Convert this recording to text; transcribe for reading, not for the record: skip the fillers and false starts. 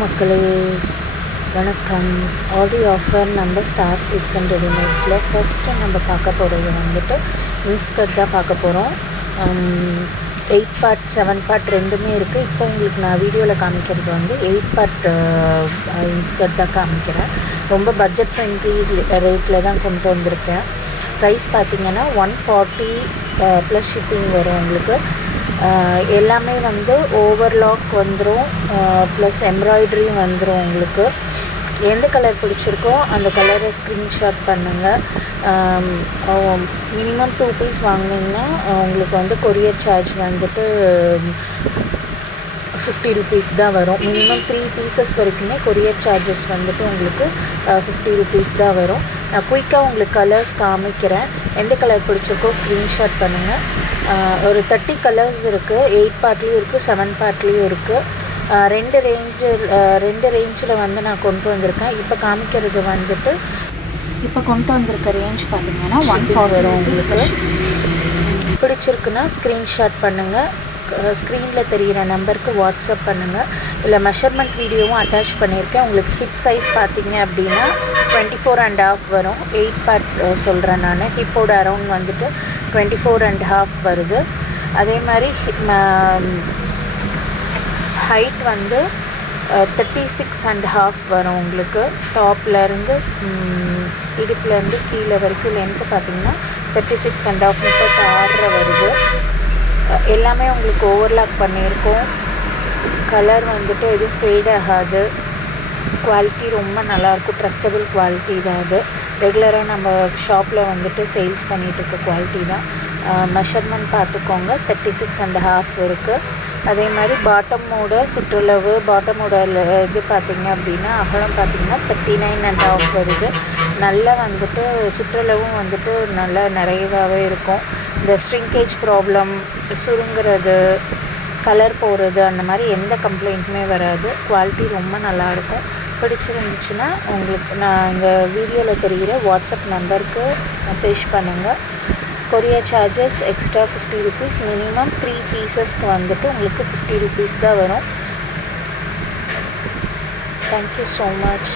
மக்களே, வணக்கம். ஆடி ஆஃபர் நம்ம ஸ்டார் சில்க்ஸ் அண்ட் ரெடிமேட்ஸில் ஃபஸ்ட்டு நம்ம பார்க்க போகிறது வந்துட்டு இன்ஸ்கர்ட் தான் பார்க்க போகிறோம். 8 பார்ட் 7 பார்ட் ரெண்டுமே இருக்குது. இப்போ உங்களுக்கு நான் வீடியோவில் காமிக்கிறது வந்து 8 பார்ட் இன்ஸ்கர்ட் தான் காமிக்கிறேன். ரொம்ப பட்ஜெட் ஃப்ரெண்ட்லி ரேட்டில் தான் கொண்டு வந்திருக்கேன். ப்ரைஸ் பார்த்திங்கன்னா 140 ப்ளஸ் ஷிப்பிங் வரும் உங்களுக்கு. எல்லாமே வந்து ஓவர்லாக் வந்துடும், ப்ளஸ் எம்ப்ராய்டரியும் வந்துடும் உங்களுக்கு. எந்த கலர் பிடிச்சிருக்கோ அந்த கலரை ஸ்க்ரீன்ஷாட் பண்ணுங்கள். மினிமம் 2 பீஸ் வாங்கினீங்கன்னா உங்களுக்கு வந்து கொரியர் சார்ஜ் வந்துட்டு 50 rupees தான் வரும். மினிமம் 3 பீசஸ் வரைக்குமே கொரியர் சார்ஜஸ் வந்துட்டு உங்களுக்கு 50 rupees தான் வரும். நான் குயிக்காக உங்களுக்கு கலர்ஸ் காமிக்கிறேன். எந்த கலர் பிடிச்சிருக்கோ ஸ்க்ரீன்ஷாட் பண்ணுங்கள். ஒரு 30 கலர்ஸ் இருக்குது. 8 பார்ட்லேயும் இருக்குது, 7 பார்ட்லேயும் இருக்குது. ரெண்டு ரேஞ்சில் வந்து நான் கொண்டு வந்திருக்கேன். இப்போ காமிக்கிறது வந்துட்டு இப்போ கொண்டு வந்திருக்க ரேஞ்ச் பார்த்திங்கன்னா 140 வரும் உங்களுக்கு. பிடிச்சிருக்குன்னா ஸ்க்ரீன்ஷாட் பண்ணுங்கள். ஸ்க்ரீனில் தெரிகிற நம்பருக்கு வாட்ஸ்அப் பண்ணுங்கள். இல்லை மெஷர்மெண்ட் வீடியோவும் அட்டாச் பண்ணியிருக்கேன். உங்களுக்கு ஹிப் சைஸ் பார்த்திங்க அப்படின்னா 24.5 வரும். 8 பார்ட் சொல்கிறேன் நான். ஹிப்போட அரவுண்ட் வந்துட்டு 24.5 வருது. அதே மாதிரி ஹைட் வந்து 36.5 வரும் உங்களுக்கு. டாப்லேருந்து இடுப்புலேருந்து கீழே வரைக்கும் லென்த்து பார்த்திங்கன்னா 36.5 36 வருது. எல்லாமே உங்களுக்கு ஓவர்லாக் பண்ணியிருக்கோம். கலர் வந்துட்டு எதுவும் ஃபேட் ஆகாது. குவாலிட்டி ரொம்ப நல்லாயிருக்கும். ட்ரஸ்டபிள் குவாலிட்டி தான் அது. ரெகுலராக நம்ம ஷாப்பில் வந்துட்டு சேல்ஸ் பண்ணிகிட்டு இருக்க குவாலிட்டி தான். மெஷர்மெண்ட் பார்த்துக்கோங்க. 36.5 இருக்குது. அதே மாதிரி பாட்டமோட சுற்றளவு, பாட்டமோட இது பார்த்திங்க அப்படின்னா அகலம் பார்த்திங்கன்னா 39.5 வருது. நல்லா வந்துட்டு சுற்றளவும் வந்துட்டு நல்லா நிறையவாகவே இருக்கும். இந்த ஸ்ட்ரிங்கேஜ் ப்ராப்ளம், சுருங்கிறது, கலர் போகிறது அந்த மாதிரி எந்த கம்ப்ளைண்ட்டுமே வராது. குவாலிட்டி ரொம்ப நல்லாயிருக்கும். பிடிச்சிருந்துச்சுன்னா உங்களுக்கு நான் இந்த வீடியோவில் தெரிகிற வாட்ஸ்அப் நம்பருக்கு மெசேஜ் பண்ணுங்கள். Courier charges extra 50 rupees. Minimum 3 பீசஸ்க்கு வந்துட்டு உங்களுக்கு 50 rupees தான் வரும். Thank you so much.